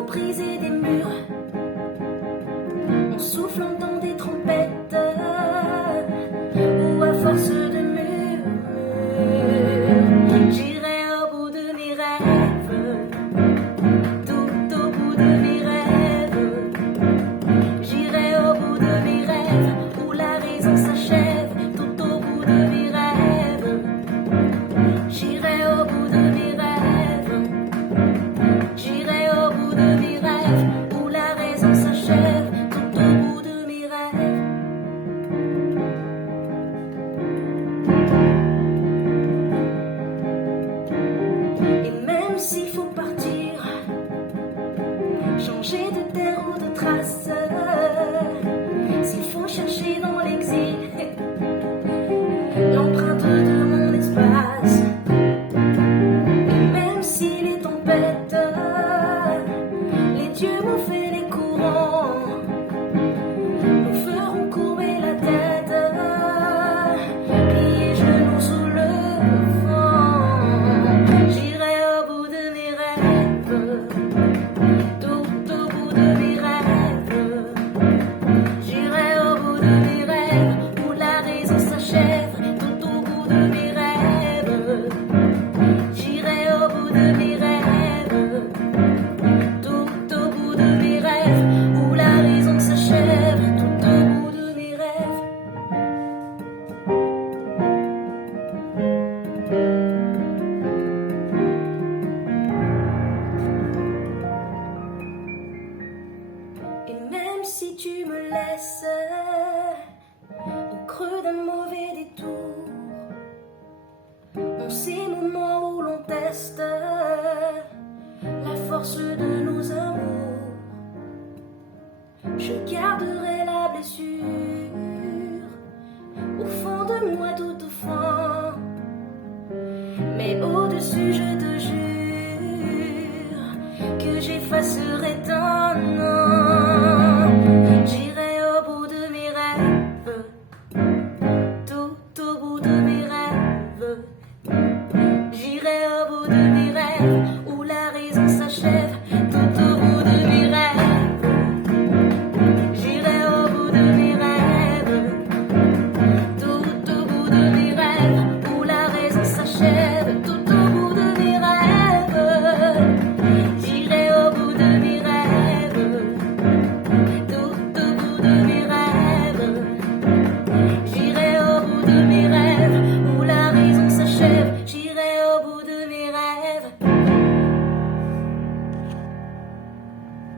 faut briser des murs en soufflant dans des trompettes ou à force de murmures. J'irai au bout de mes rêves, tout au bout de mes rêves. J'irai au bout de mes rêves où la raison s'achève, tout au bout de mes rêves. J'irai au bout de mes rêves. J'irai au bout de mes rêves où la raison s'achève, tout au bout de mes rêves. Et même s'il faut partir, changer de terre ou de trace, s'il faut chercher dans l'exil l'empreinte de mon espace, et même si les tempêtes, les dieux m'ont fait les courants, nous ferons courber la tête, plier genoux sous le vent. J'irai au bout de mes rêves, tout au bout de mes rêves. J'irai au bout de mes rêves où la raison s'achève, tout au bout de mes rêves. J'irai au bout de mes rêves, tout au bout de mes rêves où la raison s'achève, tout au bout de mes rêves. Et même si tu me laisses au creux d'un mauvais détour, en ces moments où l'on teste la force de nos amours, je garderai la blessure au fond de moi tout au fond. Mais au-dessus je te jure que j'effacerai ton nom.